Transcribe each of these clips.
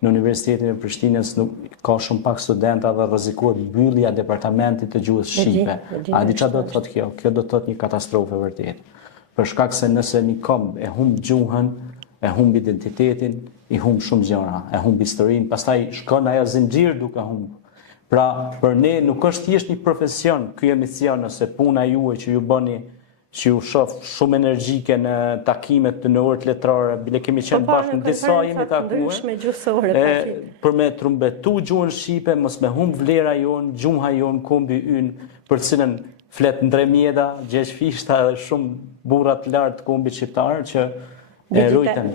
në Universitetin e Prishtinës ka shumë pak studenta dhe rrezikohet mbyllja departamentit të gjuhës shqipe. A di çfarë do të thotë kjo? Kjo do të thotë një katastrofë vërtet. Për shkak se nëse një komb e humb gjuhën, e humb identitetin, i humb shumë gjëra, e humb historinë, pastaj shkon ajo zinxhir duke humb. Pra, për ne nuk është thjesht një profesion ky emision ose puna juaj që ju bëni, që ju shoh shumë energjike në takimet në orët letrare, bile kemi qenë bashkë në disa jemi takuar. Për me trumbetu gjuhën shqipe, mos me humb vlera jonë, gjuha jonë, kombi ynë, për cilën flet Ndremjeda, Gjeç Fishta dhe shumë burra të lartë kombi shqiptar që e rujten.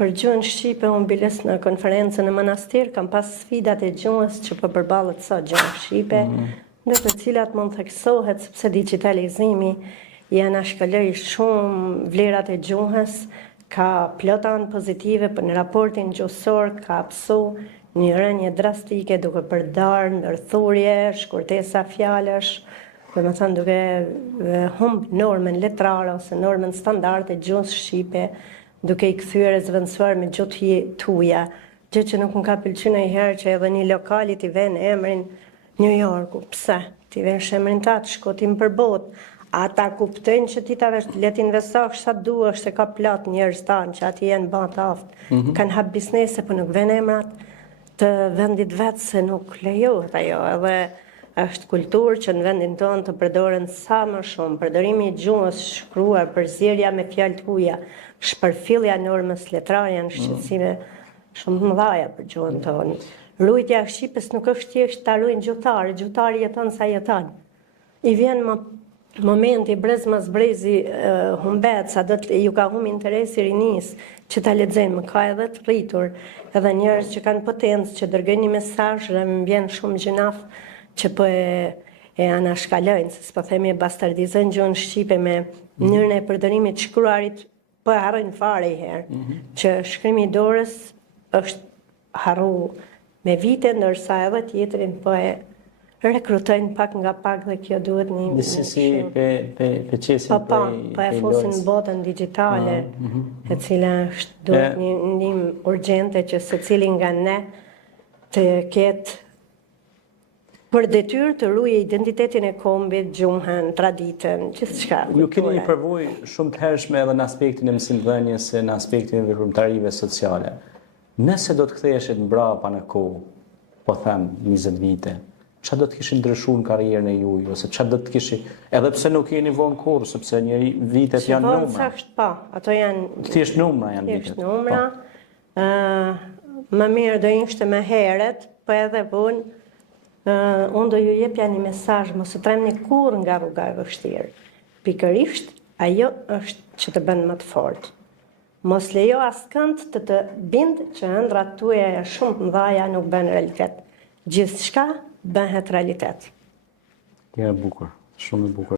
Për gjuhën shqipe, unë biles në konferencën në Manastir, kam pas sfidat e gjuhës që po përballet sot gjuhën shqipe, në të cilat mund theksohet sepse digitalizimi janë shkëlqyer shumë vlerat e gjuhës, ka plot anë pozitive, për në raportin gjuhësor ka psu një rënje drastike duke përdar ndërthurje, shkurtesa fjalësh, dhe më thënë duke humb normën letrare ose normën standard e gjuhës shqipe, duke i kthyer e zvendësuar me gjuhë tuja, gjë që nuk më ka pëlqyer ndonjëherë që edhe një lokali t'i vënë emrin New Yorku. Pse? T'i vënë emrin tat, shkotim për botë. Ata kuptojnë që ti ta vesh, le t'investosh sa duash se ka plot njerëz tanë që aty janë bën aftë. Kanë hap biznese, po nuk vënë emrat të vendit vet se nuk lejohet ajo. Edhe është kulturë që në vendin tonë të përdoren sa më shumë. Përdorimi i gjuhës shkruar, përzierja me fjalë të huaja, shpërfillja normës letrare janë shqetësime shumë të mëdha për gjuhën tonë. Rujtja e shqipes nuk është thjesht ta ruajnë gjuhëtari jeton sa jeton. I vjen momenti brez mas brezi humbet, sa do të ju ka humb interesi rinis që ta lexojnë, më ka edhe të rritur, edhe njerëz që kanë potencë që dërgojnë një mesazh dhe më vjen shumë gjinaf që po e anashkalojnë, se s'po themi e bastardizojnë gjuhën shqipe me mënyrën e përdorimit të shkruarit, po e harrojnë fare i herë, që shkrimi i dorës është harru me vite, ndërsa edhe tjetrin po e rekrutojnë pak nga pak dhe kjo duhet një... Disi pe qesin Po e fusin botën digitale, e cila është duhet një ndihmë urgjente që secili nga ne të ketë për detyrë të ruajë identitetin e kombit, gjuhën, traditën, gjithçka. Ju keni një përvojë shumë të hershme edhe në aspektin e mësimdhënies se në aspektin e veprimtarive sociale. Nëse do të ktheheshet mbrapa në kohë, po them 20 vite, çfarë do të kishin ndryshuar në karrierën e juaj ose çfarë do të kishin, edhe pse nuk jeni vonë kurrë, sepse njëri vitet janë numra. Ato janë thjesht numra janë vitet. Thjesht numra. Më mirë do ishte më herët, po edhe vonë unë do ju jepja një mesazh, mos u tremni kurrë nga rruga e vështirë. Pikërisht ajo është që të bën më të fortë. Mos lejo askënd të bind që ëndrat tuaja shumë të mëdha nuk bën realitet. Gjithçka bëhet realitet. Ja, bukur, shumë e bukur.